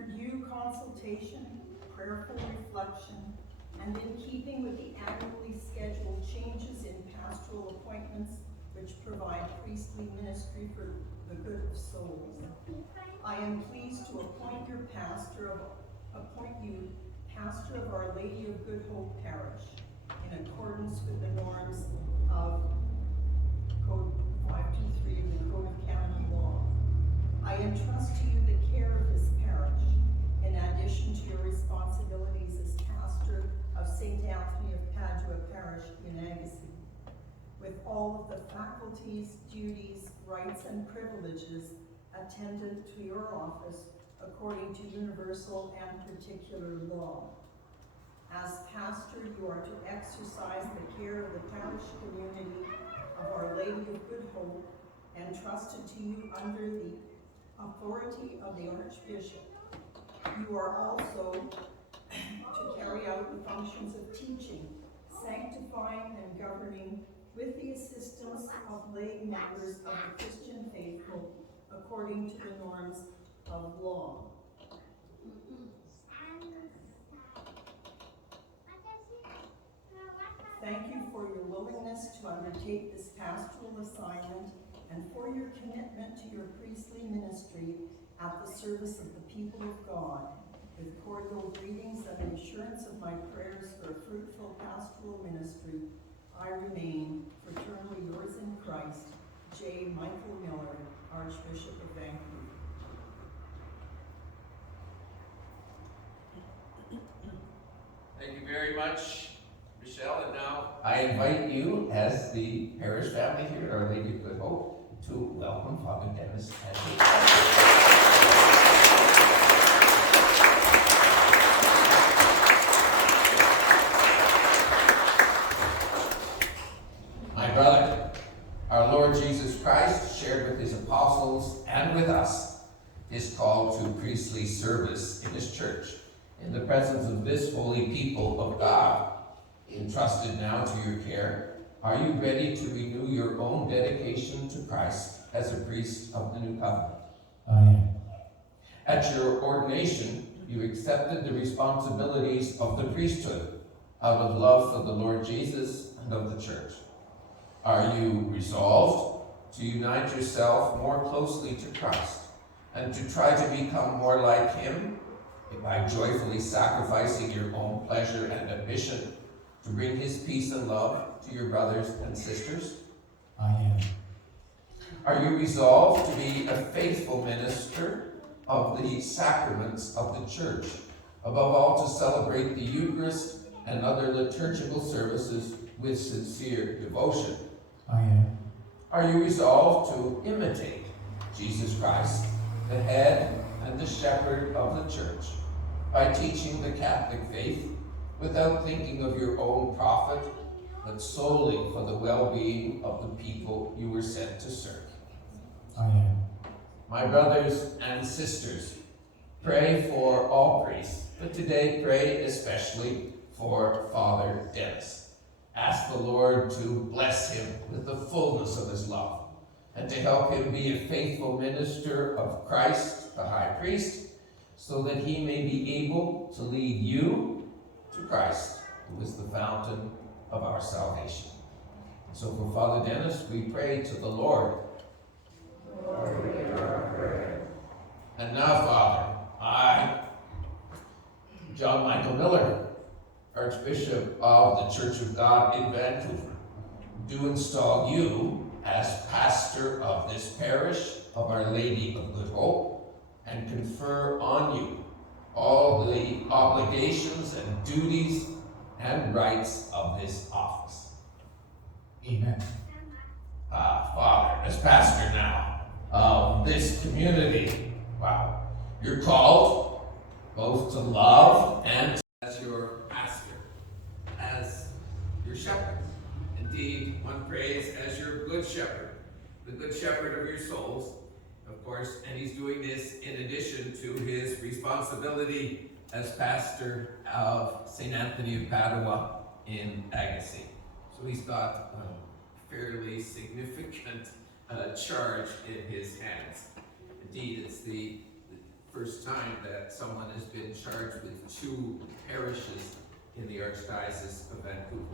after due consultation, prayerful reflection, and in keeping with the annually scheduled changes in pastoral appointments which provide priestly ministry for the good of souls, I am pleased to appoint you pastor of Our Lady of Good Hope Parish in accordance with the norms of Code 523 of the Code of Canon Law. I entrust to you the care of this parish, in addition to your responsibilities as pastor of St. Anthony of Padua Parish in Agassiz, with all of the faculties, duties, rights, and privileges attendant to your office according to universal and particular law. As pastor, you are to exercise the care of the parish community of Our Lady of Good Hope, entrusted to you under the authority of the Archbishop. You are also to carry out the functions of teaching, sanctifying, and governing with the assistance of lay members of the Christian faithful according to the norms of law. Thank you for your willingness to undertake this pastoral assignment and for your commitment to your priestly ministry at the service of the people of God. With cordial greetings and the assurance of my prayers for a fruitful pastoral ministry, I remain fraternally yours in Christ, J. Michael Miller, Archbishop of Vancouver. Thank you very much, Michelle. And now I invite you, as the parish family here at Our Lady of Good Hope, to welcome Father Dennis as My brother, our Lord Jesus Christ shared with his apostles and with us his call to priestly service in his church in the presence of this holy people of God. Entrusted now to your care, are you ready to renew your own dedication to Christ as a priest of the new covenant? I am. At your ordination, you accepted the responsibilities of the priesthood out of love for the Lord Jesus and of the church. Are you resolved to unite yourself more closely to Christ and to try to become more like him by joyfully sacrificing your own pleasure and ambition to bring his peace and love to your brothers and sisters? I am. Are you resolved to be a faithful minister of the sacraments of the church, above all to celebrate the Eucharist and other liturgical services with sincere devotion? I am. Are you resolved to imitate Jesus Christ, the head and the shepherd of the church, by teaching the Catholic faith without thinking of your own profit, but solely for the well-being of the people you were sent to serve? I am. My brothers and sisters, pray for all priests, but today pray especially for Father Dennis. Ask the Lord to bless him with the fullness of his love, and to help him be a faithful minister of Christ, the high priest, so that he may be able to lead you to Christ, who is the fountain of our salvation. And so for Father Dennis, we pray to the Lord. Lord, hear our prayer. And now, Father, I, John Michael Miller, Archbishop of the Church of God in Vancouver, do install you as pastor of this parish of Our Lady of Good Hope, and confer on you all the obligations and duties and rights of this office. Amen. Father, as pastor now of this community, wow, you're called both to love and as your pastor, as your shepherd. Indeed, one prays as your good shepherd, the good shepherd of your souls, of course, and he's doing this in addition to his responsibility as pastor of St. Anthony of Padua in Agassiz. So he's got a fairly significant charge in his hands. Indeed, it's the first time that someone has been charged with 2 parishes in the Archdiocese of Vancouver.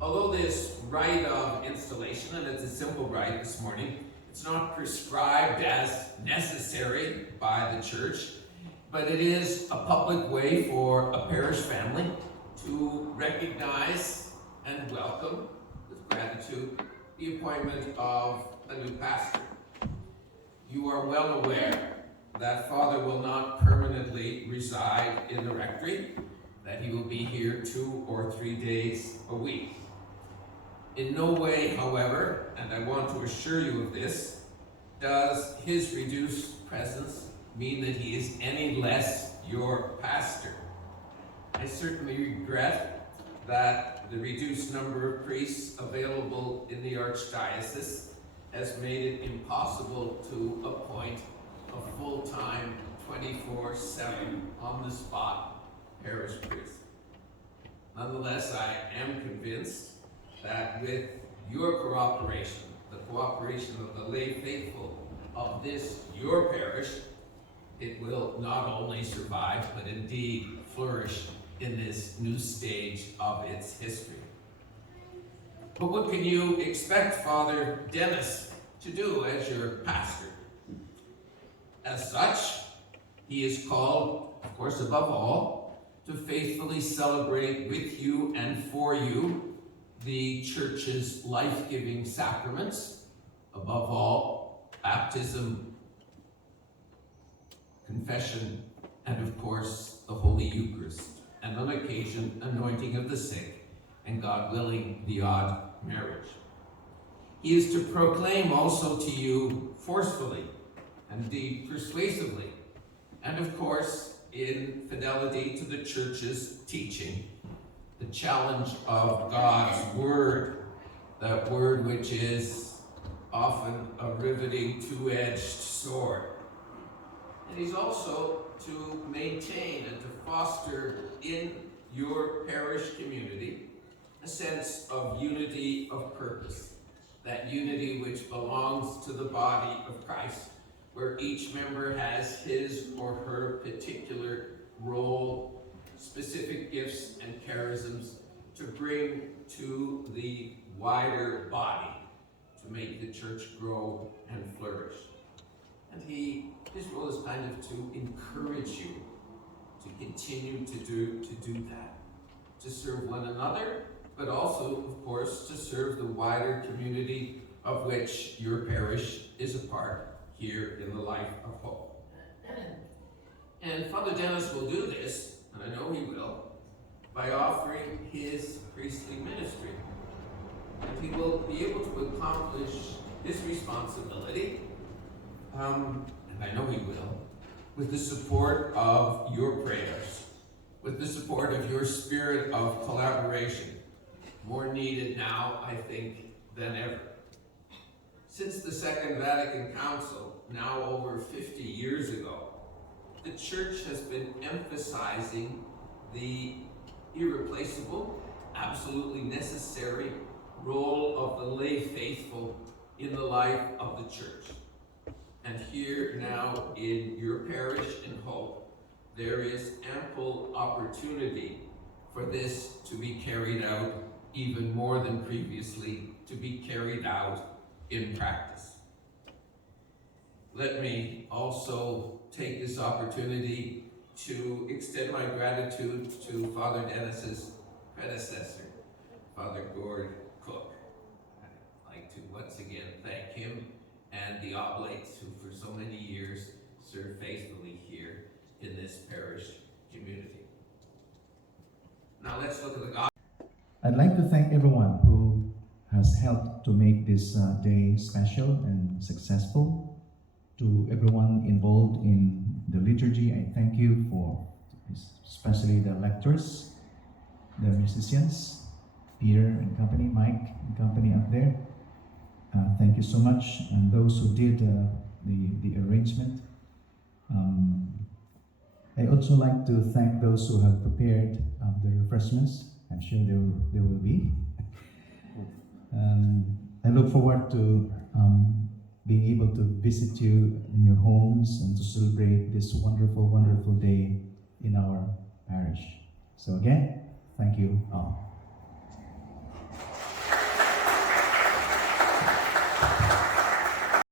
Although this rite of installation, and it's a simple rite this morning, it's not prescribed as necessary by the Church, but it is a public way for a parish family to recognize and welcome with gratitude the appointment of a new pastor. You are well aware that Father will not permanently reside in the rectory, that he will be here 2 or 3 days a week. In no way, however, and I want to assure you of this, does his reduced presence mean that he is any less your pastor. I certainly regret that the reduced number of priests available in the Archdiocese has made it impossible to appoint a full-time, 24/7, on-the-spot parish priest. Nonetheless, I am convinced that with your cooperation, the cooperation of the lay faithful of this, your parish, it will not only survive, but indeed flourish in this new stage of its history. But what can you expect Father Dennis to do as your pastor? As such, he is called, of course, above all, to faithfully celebrate with you and for you the Church's life-giving sacraments, above all, baptism, confession, and of course, the Holy Eucharist, and on occasion, anointing of the sick, and God willing, the odd marriage. He is to proclaim also to you forcefully, and indeed persuasively, and of course, in fidelity to the Church's teaching, the challenge of God's Word, that Word which is often a riveting two-edged sword. And he's also to maintain and to foster in your parish community a sense of unity of purpose, that unity which belongs to the body of Christ, where each member has his or her particular role, specific gifts and charisms to bring to the wider body to make the Church grow and flourish. And his role is kind of to encourage you to continue to do that, to serve one another, but also, of course, to serve the wider community of which your parish is a part here in the life of hope. And Father Dennis will do this, and I know he will, by offering his priestly ministry. And he will be able to accomplish his responsibility, and I know he will, with the support of your prayers, with the support of your spirit of collaboration, more needed now, I think, than ever. Since the Second Vatican Council, now over 50 years ago, the Church has been emphasizing the irreplaceable, absolutely necessary role of the lay faithful in the life of the Church. And here now in your parish in Hope, there is ample opportunity for this to be carried out even more than previously, to be carried out in practice. Let me also take this opportunity to extend my gratitude to Father Dennis's predecessor, Father Gord Cook. I'd like to once again thank him and the oblates who for so many years served faithfully here in this parish community. Now let's look at the gospel. I'd like to thank everyone who has helped to make this day special and successful. To everyone involved in the liturgy, I thank you for, especially the lectors, the musicians, Peter and company, Mike and company up there. Thank you so much, and those who did the arrangement. I also like to thank those who have prepared the refreshments. I'm sure there will be. I look forward to being able to visit you in your homes and to celebrate this wonderful, wonderful day in our parish. So again, thank you all.